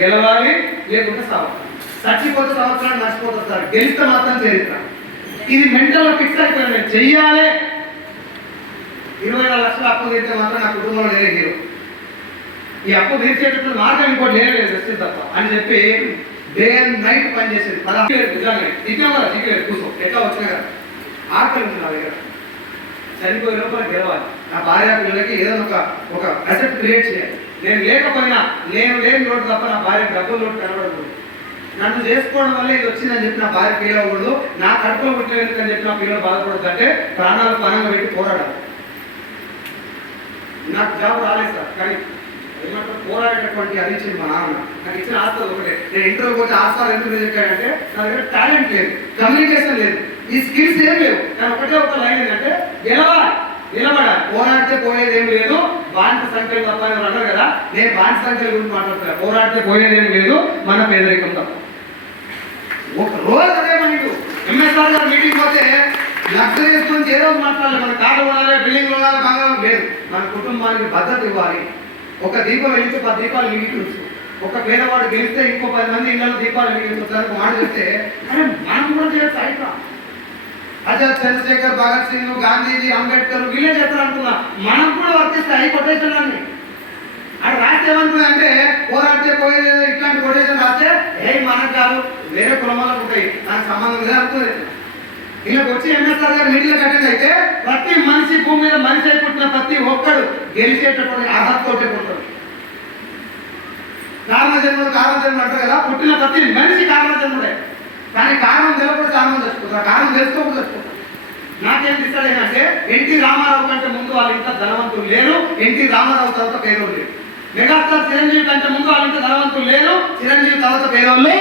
గెలవాలి లేకుంటే సావాలి. చచ్చిపోతే సంవత్సరాలు నచ్చిపోతుంది సార్, గెలిస్తే మాత్రం చరిత్ర. ఇది మెంటల్ ఫిక్స్ అయిపోయింది. నేను చెయ్యాలి. 24 లక్షల అప్పు తీర్చే మాత్రం నా కుటుంబంలో నేనే హీరో. ఈ అప్పు తీర్చేటప్పుడు మార్గం ఇంకోటి లేదు వస్తుంది తప్ప అని చెప్పి డే అండ్ నైట్ పనిచేసేది. 16 నిజంగా దిగ్గా దిగ్గలేదు కూర్చో ఎట్లా వచ్చినా కదా ఆకలి ఉంది నా దగ్గర. చనిపోయే లోపల గెలవాలి. నా భార్య పిల్లలకి ఏదైనా ఒక అసెట్ క్రియేట్ చేయాలి. నేను లేకపోయినా నేను లేని లోటు తప్ప నా భార్య డబ్బుల లోటు కనబడకూడదు. నన్ను చేసుకోవడం వల్ల ఇది వచ్చిందని చెప్పి నా భార్య ఫీల్ అవ్వకూడదు. నా కడుపులో పుట్టలేదు అని చెప్పి నా పిల్లలు బాధపడదు. అంటే ప్రాణాలు పనంగా పెట్టి పోరాడాలి. నాకు జాబ్ రాలేదు సార్, కానీ ఏమంటారు పోరాడేటటువంటి అది ఇచ్చింది మా నాన్న. నాకు ఇచ్చిన ఆస్తి ఒకటే. నేను ఇంటర్వ్యూ పోతే ఆస్తి ఎందుకు చెప్పానంటే నా దగ్గర టాలెంట్ లేదు, కమ్యూనికేషన్ లేదు, ఈ స్కిల్స్ ఏం లేవు. కానీ ఒకటే ఒక లైన్ ఏంటంటే గెలవాలి, నిలబడాలి. పోరాడితే పోయేది ఏం లేదు. బాంటి సంఖ్యలు తప్ప అని అన్నారు కదా, నేను బాంటి సంఖ్యల గురించి మాట్లాడుతున్నా. పోరాడితే పోయేది ఏం లేదు, మన పేదరికం తప్ప. ఒక రోజు అదే మనకు ఎంఎస్ఆర్ గారు మీటింగ్ పోతే లగ్జరీస్ గురించి ఏ రోజు మాట్లాడాలి. మన కార్లు కొనాలి, బిల్డింగ్లు కొనాలి, బాగా లేదు. మన కుటుంబానికి భద్రత ఇవ్వాలి. ఒక దీపం వెలిగితే 10 దీపాలు మిగిలించు. ఒక పేదవాడు గెలిస్తే ఇంకో 10 మంది ఇళ్ళలో దీపాలు మిగిలించుతారు మాట చెప్తే అరే మనం కూడా చేయొచ్చు. అయిపో ఆజాద్ చంద్రశేఖర్, భగత్ సింగ్, గాంధీజీ, అంబేద్కర్ వీళ్ళే చేస్తారు అనుకున్నా. మనం కూడా వర్తిస్తే అయి కొటేషన్ అది రాస్తే ఏమనుకున్నా అంటే పోరాడితే పోయేది ఇట్లాంటి కొటేషన్ రాస్తే మనకు కాదు వేరే కులమాలకు ఉంటాయి, నాకు సంబంధం లేదు అనుకునేది. వీళ్ళకి వచ్చి ఎంఎస్ఆర్ గారు మీటింగ్ అటెండ్ అయితే ప్రతి మనిషి భూమి మీద మనిషి అయి పుట్టిన ప్రతి ఒక్కడు గెలిచేటటువంటి అర్హతతోటే పుట్టాడు. కారణజన్ముడు అంటారు కదా, పుట్టిన ప్రతి మనిషి కారణజన్ముడే. కానీ కారణం తెలియకుండా చాలా మంది చచ్చిపోతారు, కారణం తెలుసుకోకుండా చచ్చిపోతారు. నాకేం డిసైడ్ అయినంటే ఎన్టీ రామారావు కంటే ముందు వాళ్ళ ఇంట్లో ధనవంతులు లేరు, ఎన్టీ రామారావు తర్వాత పేదోళ్ళు లేరు. మెగాస్టార్ చిరంజీవి కంటే ముందు వాళ్ళ ఇంట్లో ధనవంతులు లేరు, చిరంజీవి తర్వాత పేదోళ్ళు.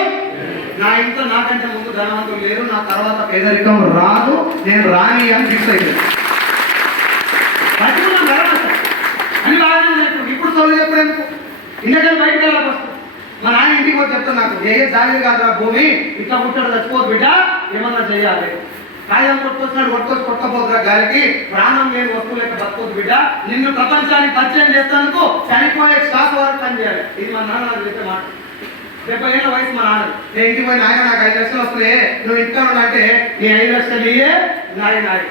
నా ఇంట్లో నాకంటే ముందు ధనవంతులు లేరు, నా తర్వాత పేదరికం రాదు, నేను రాని అని ఫిక్స్ అయిపోయింది. అని బాగానే ఇప్పుడు తోలు చెప్పడం ఇందుకని బయటకు వెళ్ళాలి. వస్తాం మా నాన్న ఇంటికి పోతే చెప్తాను, నాకు ఏ జాగ్రత్త కాదు నా భూమి, ఇట్లా పుట్టాడు చచ్చిపోదు బిడ్డ, ఏమన్నా చేయాలి. కాయం కొట్టుకొచ్చినాడు కొట్టకపోతురా గాలికి, ప్రాణం లేని వస్తువు లెక్క బతుకోదు బిడ్డ, నిన్ను ప్రపంచానికి పరిచయం చేస్తానుకో చనిపోయే శ్వాస వరకు పని చేయాలి. ఇది మా నాన్న నాకు చెప్పే మాట. 70 ఏళ్ళ వయసు మా నాన్న. నేను ఇంటికి పోయి నాయన నాకు 5 లక్షలు వస్తున్నాయి, నువ్వు ఇంట్లో ఉన్నా అంటే నీ 5 లక్షలు ఇయ్యే నాయ.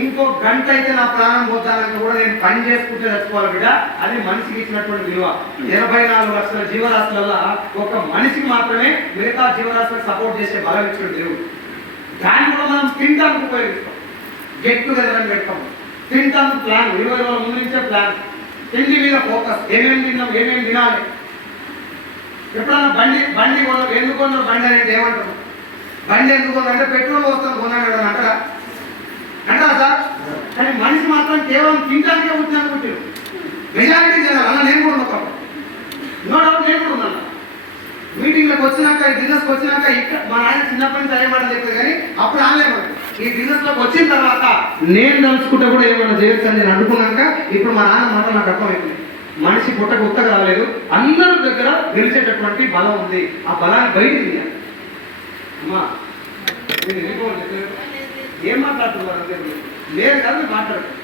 ఇంకో గంట అయితే నా ప్రాణం పోతానంటే కూడా నేను పని చేసుకుంటే చచ్చిపోవాలి బిడ్డ. అది మనిషికి ఇచ్చినటువంటి విలువ. 84 లక్షల జీవరాశులలో ఒక మనిషికి మాత్రమే మిగతా జీవరాశులకు సపోర్ట్ చేసే బలం ఇచ్చిన దేవుడు. దాన్ని కూడా మనం తింటానికి ఉపయోగిస్తాం. గెట్ టుగెదర్ అని పెడతాం. తింటానికి ప్లాన్, 20 రోజుల ముందు నుంచే ప్లాన్. తిండి మీద ఫోకస్, ఏమేమి తిన్నాం, ఏమేమి తినాలి. ఎప్పుడన్నా బండి కొన్నాం, ఎందుకు కొన్నారు బండి అనేది ఏమంటారు? బండి ఎందుకు కొన్నా అంటే పెట్రోల్ వస్తాను కొన్నాడు అంటారా సార్? కానీ మనిషి మాత్రం కేవలం తినడానికే పుట్టిన పుట్టారు. మెజారిటీ జనాలు అలా నేను కూడా ఉన్నాను, నో డౌట్ నేను కూడా ఉన్నాను. మీటింగ్లకు వచ్చినాక ఈ బిజినెస్కి వచ్చినాక ఇక్కడ మా ఆయన చిన్నప్పటి నుంచి అయ్యమని చెప్పారు, కానీ అప్పుడు ఆనలేదు. ఈ బిజినెస్లోకి వచ్చిన తర్వాత నేను తలుచుకుంటే కూడా ఏమన్నా చేయొచ్చు అని నేను అనుకున్నాక ఇప్పుడు మా నాన్న మాట నాకు అర్థమైంది. మనిషి పుట్టకు ఉత్తగా రాలేదు, అందరి దగ్గర గెలిచేటటువంటి బలం ఉంది. ఆ బలాన్ని బయటికి తీయాలి. అమ్మా నేను ఏం మాట్లాడుతున్నారు అంటే లేదు కాదు, మాట్లాడుతున్నాను.